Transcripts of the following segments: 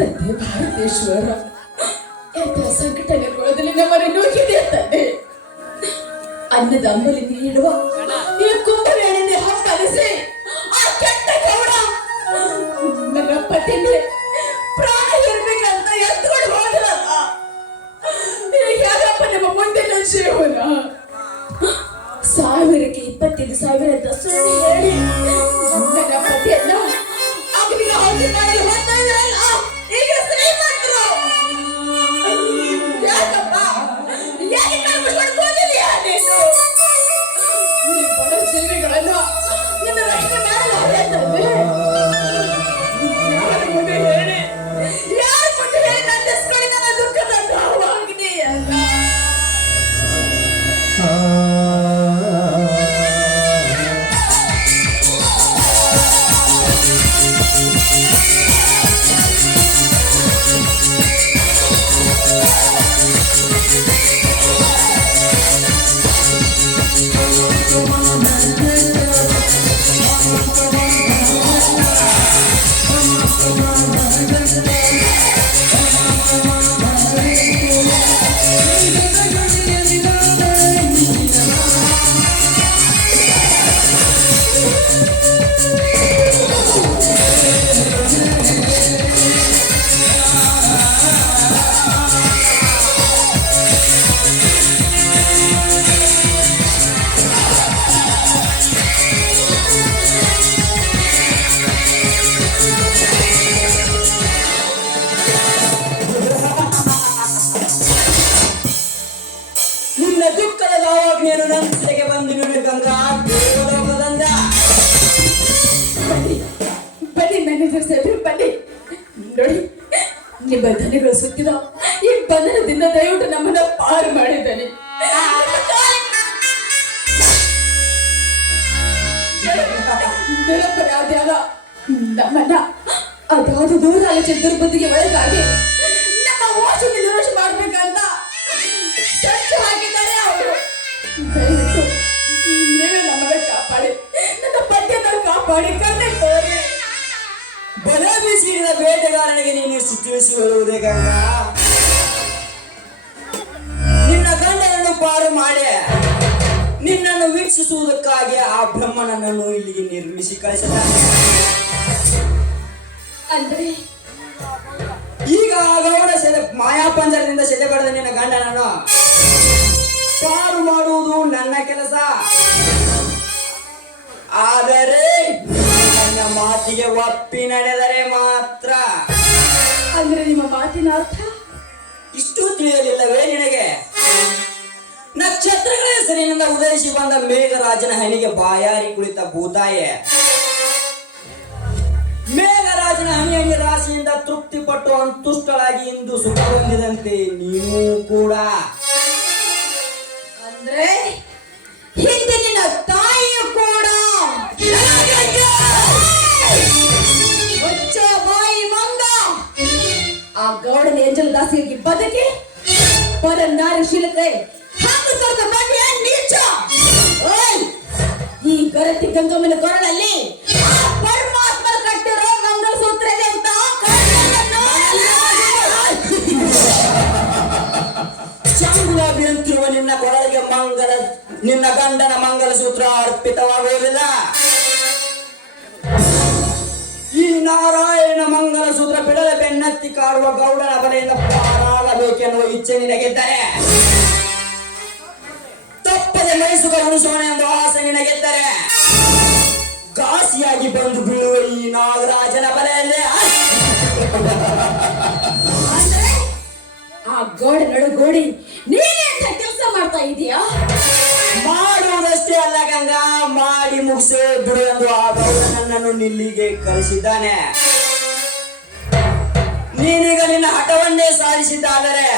ತಂದೆ ಭಾರತೇಶ್ವರ. ಎಂತ ಸಂಕಟನೆ ಕೊಡದಲ್ಲಿ ನಮ್ಮನ್ನು ನುಗ್ಗಿದೆ ತಂದೆ ಅನ್ನದ ಅಂಬಲಿ ನೀಡುವ ಈ ಕುಂಭವೇಣೆಂದು ಹಂಬಲಿಸಿ ಆ ಕೆಟ್ಟ ಕೌಡ ನನ್ನ ಪ್ರಾಣ ಇರ್ಬೇಕಂತ ಎತ್ಕೊಂಡು ನಮ್ಮ ಜೀವನ ಸಾವಿರಕ್ಕೆ ಇಪ್ಪತ್ತೈದು ಸಾವಿರ ಸುಳ್ಳು ಹೇಳಿ ನನ್ನ ಪತಿಯನ್ನ ನೋಡಿ ನಿಮ್ಮ ಧನಿಗಳು ಸುತ್ತಿದ ಈ ಬಂಧನದಿಂದ ದಯವಿಟ್ಟು ನಮ್ಮನ್ನ ಪಾರು ಮಾಡಿದ್ದಾನೆ ನಮ್ಮನ್ನ ಅದಾದ ದೂರ ಆಲೋಚನೆ ದುರ್ಬುದ್ಧಿಗೆ ಒಳಗಾಗಿ ನಮ್ಮ ಮಾಡ್ಬೇಕಂತ ಕಾಪಾಡಿ, ನನ್ನ ಕಾಪಾಡಿ ಕಣ್ಣೆ ತೋರಿ ಬೀಸಿದ ಬೇಟೆಗಾರನಿಗೆ ನೀನು ಹೇಳುವುದೇ ಗಂಗ ನಿನ್ನ ಗಂಡನನ್ನು ಪಾರು ಮಾಡಿ. ನಿನ್ನನ್ನು ವೀಕ್ಷಿಸುವುದಕ್ಕಾಗಿ ಆ ಬ್ರಹ್ಮನನ್ನು ಇಲ್ಲಿಗೆ ನಿರ್ಮಿಸಿ ಕಳಿಸಿದ್ದಾನೆ ಅಂದ್ರೆ? ಈಗ ಆ ಗೌಡ ಸೆಲೆ ಮಾಯಾಪಂಜರದಿಂದ ಸೆಲೆ ಪಡೆದ ನಿನ್ನ ಗಂಡನನ್ನು ಪಾರು ಮಾಡುವುದು ನನ್ನ ಕೆಲಸ. ಆದರೆ ನನ್ನ ಮಾತಿಗೆ ಒಪ್ಪಿ ನಡೆದರೆ ಮಾತ್ರ. ಅಂದ್ರೆ ನಿಮ್ಮ ಮಾತಿನ ಅರ್ಥ? ಇಷ್ಟು ತಿಳಿಯಲಿಲ್ಲವೇ ನಿನಗೆ? ನಕ್ಷತ್ರಗಳ ಹೆಸರಿನಿಂದ ಉದಯಿಸಿ ಬಂದ ಮೇಘರಾಜನ ಹಣಿಗೆ ಬಾಯಾರಿ ಕುಳಿತ ಭೂತಾಯೆ. ಮೇಘರಾಜನ ಹಣಿಯಲ್ಲಿ ರಾಶಿಯಿಂದ ತೃಪ್ತಿಪಟ್ಟು ಅಂತುಷ್ಟಳಾಗಿ ಇಂದು ಸುಖ ಹೊಂದಿದಂತೆ ನೀನು ಕೂಡ. ಅಂದ್ರೆ? ಆ ಏಂಜಲ್ ದಾಸಿಗೆ ಬದುಕಿ ಪರ ನಾರಿ ಶಿಲಕೆ ನೀಚ. ಓಯ್ ಈ ಗರತಿ ಗಂಗಮ್ಮನ ಕೊರಳಲ್ಲಿ ಕಟ್ಟಿರೋ ನಿನ್ನ ಕೊರಳಿಗೆ ಮಂಗಲ, ನಿನ್ನ ಗಂಡನ ಮಂಗಲಸೂತ್ರ ಅರ್ಪಿತವಾಗುವುದಿಲ್ಲ. ಈ ನಾರಾಯಣ ಮಂಗಲಸೂತ್ರ ಬಿಡಲೆ ಬೆನ್ನತ್ತಿ ಕಾಡುವ ಗೌಡನ ಬಲೆಯಿಂದ ಪಾರಾಗಬೇಕೆನ್ನುವ ಇಚ್ಛೆ ನಿನಗಿದ್ದರೆ ತಪ್ಪದೆ ಮೈಸೂರು ಉಳಿಸೋಣ ಎಂಬ ಆಸೆ ನಿನಗಿದ್ದರೆ ಕಾಸಿಯಾಗಿ ಬಂದು ಬೀಳುವ ಈ ನಾಗರಾಜನ ಬಲೆಯಲ್ಲೇ. ಆ ಗೋಡೆ ನಡುಗೋಡಿ ನೀನೇ ಕೆಲಸ ಮಾಡ್ತಾ ಇದೀಯಾ? ಮಾಡುವುದಷ್ಟೇ ಅಲ್ಲ ಗಂಗಾ, ಮಾಡಿ ಮುಗಿಸೇ ಬಿಡು ಎಂದು ಆ ಗೌಡ ನನ್ನನ್ನು ನಿಲ್ಲಿಗೆ ಕಳಿಸಿದ್ದಾನೆ ನೀನೀಗ ನಿನ್ನ ಹಠವನ್ನೇ ಸಾಧಿಸಿದ್ದಾದರೆ,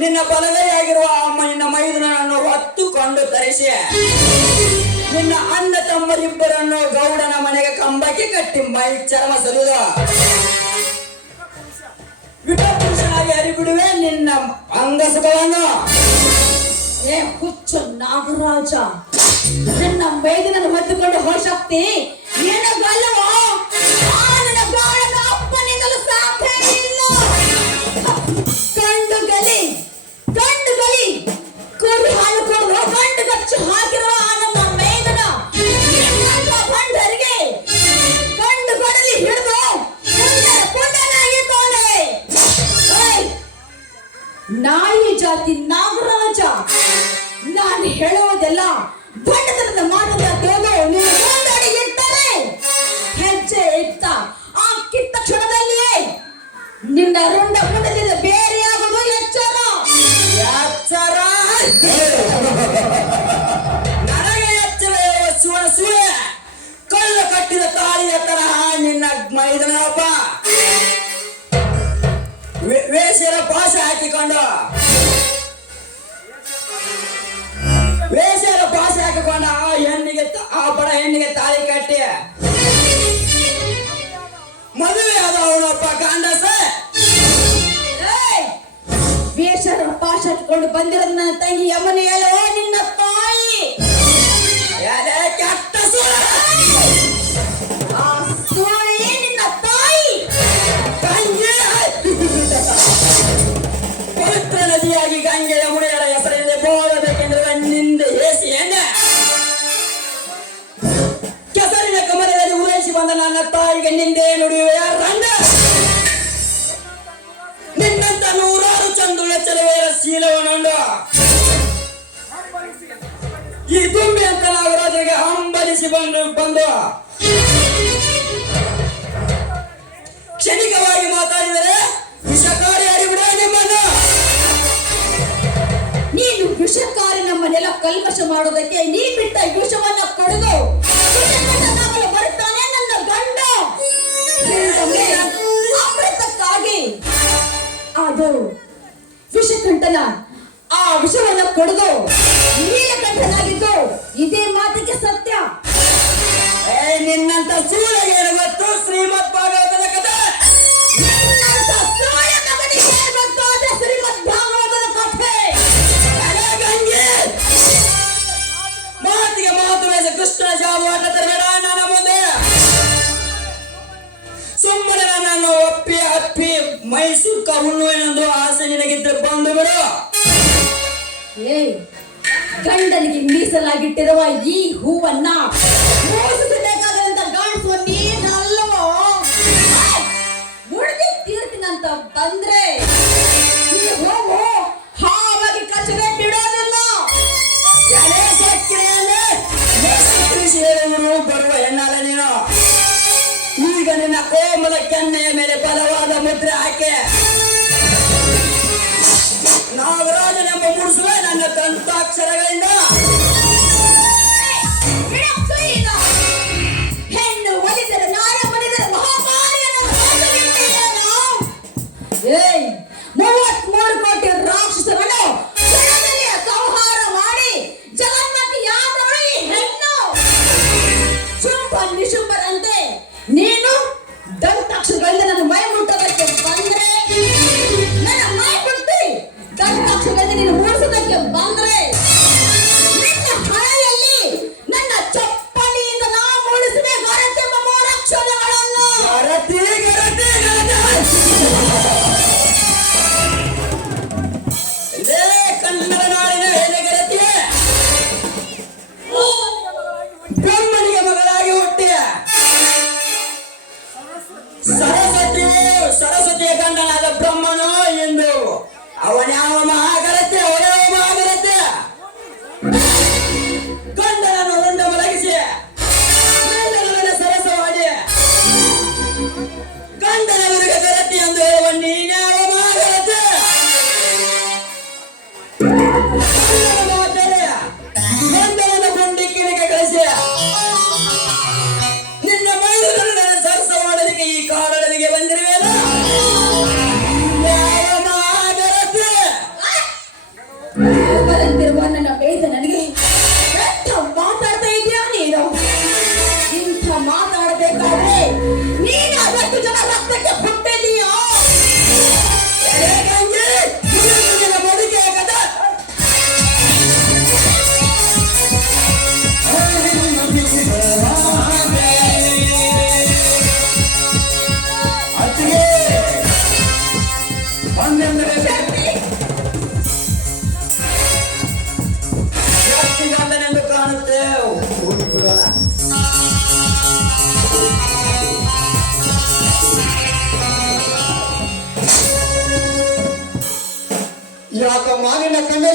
ನಿನ್ನ ಬಲಗೈಯಾಗಿರುವ ನಿನ್ನ ಮೈದುನನ್ನು ಹೊತ್ತುಕೊಂಡು ತರಿಸಿ, ನಿನ್ನ ಅಣ್ಣ ತಮ್ಮರಿಬ್ಬರನ್ನು ಗೌಡನ ಮನೆಗೆ ಕಂಬಕ್ಕೆ ಕಟ್ಟಿ ಮೈ ಚರ್ಮ ಸರಿದ ವಿಪುರುಷನಾಗಿ ಹರಿಬಿಡುವೆ ನಿನ್ನ ಅಂಗಸುಗಳನ್ನು ಏ, ಹುಚ್ಚು, ನಾಗರಾಜ, ನನ್ನ ಬೇಗನ ಹೊತ್ತುಕೊಂಡು ಹೋಶಕ್ತಿ ನಿನಗಲ್ಲವೋ ನನ್ನ ಬಾಳದ ಅಪ್ಪನಿಂದಲೂ ಸಾಧ್ಯ ಇಲ್ಲ. ಕಂಡು ಗಲಿ ಕಂಡು ಗಲಿ, ಕುರಿ ಹಾಲು ಕೊಡುವ, ಕಂಡು ಗಚ್ಚು ಹಾಕಿರುವ ಆನಂದ ಇದನ್ನಪ್ಪ ವೇಷರ ಪಾಸ ಹಾಕಿಕೊಂಡು ವೇಷರ ಪಾಸ ಹಾಕಿಕೊಂಡು ಆ ಹೆಣ್ಣಿಗೆ ಆ ಬಡ ಹೆಣ್ಣಿಗೆ ತಾಳಿ ಕಟ್ಟಿ ಮದುವೆ ಆದ ಅವಳಪ್ಪ ಕಾಂಡಸ ವೇಷರ ಪಾಶ ಹಾಕಿಕೊಂಡು ಬಂದಿರೋದು ನನ್ನ ತಂಗಿ ಯಮನ ಹೇಳ ನಿನ್ನಪ್ಪ ಬಂದ ನನ್ನ ತಾಯಿಗೆ ನಿಂದೆ ನುಡಿಯುವ ರಂಗ. ನಿನ್ನಂತ ನೂರಾರು ಚಂದುಳ ಚಲುವೆಯರ ಶೀಲವನಂದ. ಈ ತುಂಬಿ ಅಂತ ನಾವು ರಾಜರಿಗೆ ಹಂಬಲಿಸಿ ಬಂದು ಬಂದು. ಕ್ಷಣಿಕವಾಗಿ ಮಾತಾಡಿದರೆ ವಿಷಕಾರಿ ಅರಿಬಿಡ ನಿಮ್ಮನ್ನು. ನೀನು ವಿಷಕಾರಿ ನಮ್ಮ ನೆಲ ಕಲ್ಮಶ ಮಾಡೋದಕ್ಕೆ ನೀ ಬಿಟ್ಟ ವಿಷವನ್ನ ಕೊಡದು ಕುಡಿದು. ವಿಷ ಕಂಠನ ಆ ವಿಷವನ್ನು ಕೊಡದು. ನೀಲಕಂಠನಾಗಿದ್ದು. ಇದೇ ಮಾತಿಗೆ ಸತ್ಯ. ನಿನ್ನಂತ ಸೂರ್ಯ ಮತ್ತು ಶ್ರೀಮದ್ ಭಾಗವತ ಮೈಸೂರು ಕೌನು ಏನಂದು ಆಸೆ ನಿನಗಿದ್ದೆ ಬಂದು ಏ ಗಂಡನಿಗೆ ಮೀಸಲಾಗಿಟ್ಟಿರುವ ಈ ಹೂವನ್ನ ಮೋಸಿಸಬೇಕಾದ ಗಾಳಿಸುವ ನೀನು ಅಲ್ಲವೋ ಮುಳುಗಿ ತೀರ್ತಿನಂತ ಕಮಲ ಕೆನ್ನೆಯ ಮೇಲೆ ಬಲವಾದ ಮುದ್ರೆ ಹಾಕಿ. ನಾಗರಾಜನೆಂಬ ಮುಡಿಸುವೆ ನನ್ನ ತಂತಾಕ್ಷರಗಳಿಂದ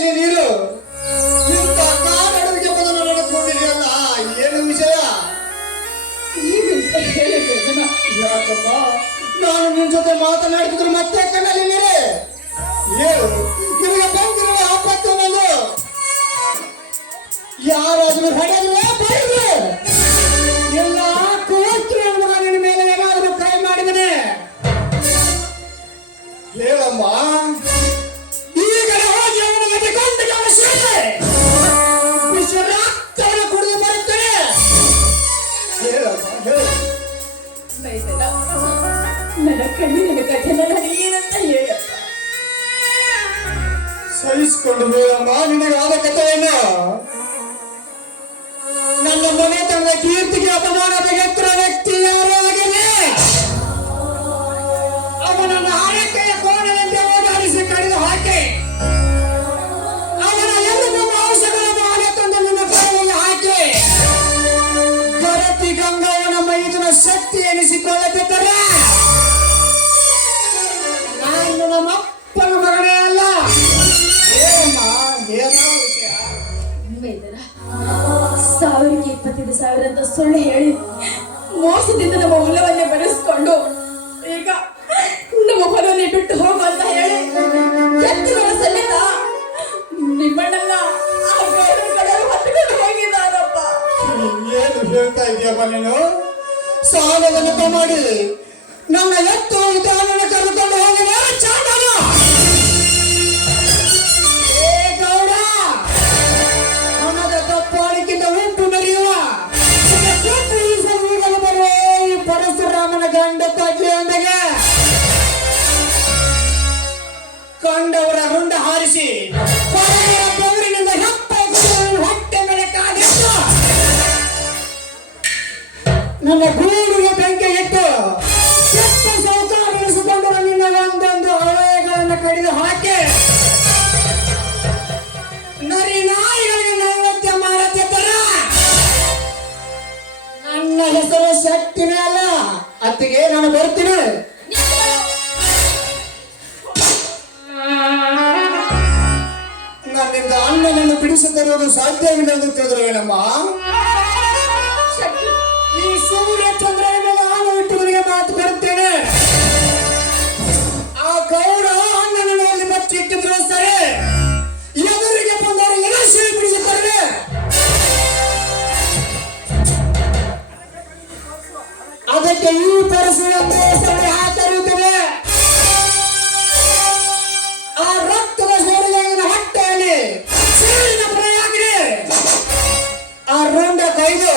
ನೀನು ಏನು ವಿಷಯ? ಯಾಕಪ್ಪ? ನಾನು ನಿನ್ನ ಜೊತೆ ಮಾತನಾಡ್ತಿದ್ರು ಮತ್ತೆ ಕಣ್ಣಲ್ಲಿ ನೀರೇ? ಹೇಳು ನಿಮಗೆ ಬಂದಿರುವ ಆಪತ್ತು ಬಂದು ಯಾರಾದ್ರೂ ಹಡಗಿಲ್ಲ ಬೈದ್ರೆ? ಎಲ್ಲ ಕೋತ್ರ ನಿನ್ನ ಮೇಲೆ ಏನಾದರೂ ಕೈ ಮಾಡಿದನೆ ಹೇಳಮ್ಮ ನನಗೇನಂತ ಹೇಳಪ್ಪ ನಿನಗೆ ಆದ ಕಥೆಯನ್ನ ನನ್ನ ಮನೆತನದ ಕೀರ್ತಿಗೆ ಅಪಮಾನ ಸಾವಿರಕ್ಕೆ ಇಪ್ಪತ್ತೈದು ಸಾವಿರ ಅಂತ ಸುಳ್ಳು ಹೇಳಿ ಮೋಸದಿಂದ ನಮ್ಮ ಮೂಲವನ್ನೇ ಬರೆಸ್ಕೊಂಡು ಈಗ ನಮ್ಮ ಹೊಲವನ್ನೇ ಬಿಟ್ಟು ಹೋಗು ಅಂತ ಹೇಳಿ ಎತ್ತಿರುವ ಸಮೇತ ನಿಮ್ಮಣ್ಣನ್ನ ಆ ಏನು ಹೇಳ್ತಾ ಇದೆಯಪ್ಪ ನೀನು? ಸಾಲವನ್ನು ಮಾಡಿ. ನನ್ನ ಎತ್ತು ಉದಾಹರಣೆ ಕರೆದುಕೊಂಡು ಹೋಗಿ ಚಾಂಡನ ಪರದೆಯ ಬೆವರಿನಿಂದ ಹೊಟ್ಟೆ ಮೇಲೆ ಕಾಲಿಟ್ಟು ನನ್ನ ಗೂಡಿಗೆ ಬೆಂಕಿ ಇಟ್ಟು. ಹೆಸರು ಹಾಕರುತ್ತದೆ ಆ ರಕ್ತದ ಸೋಡಿನ ಹೊಟ್ಟೆಯಲ್ಲಿ ಸೇರಿನ ಪ್ರಯಾಗಿದೆ ಆ ರೋಂಡ ಕೈದು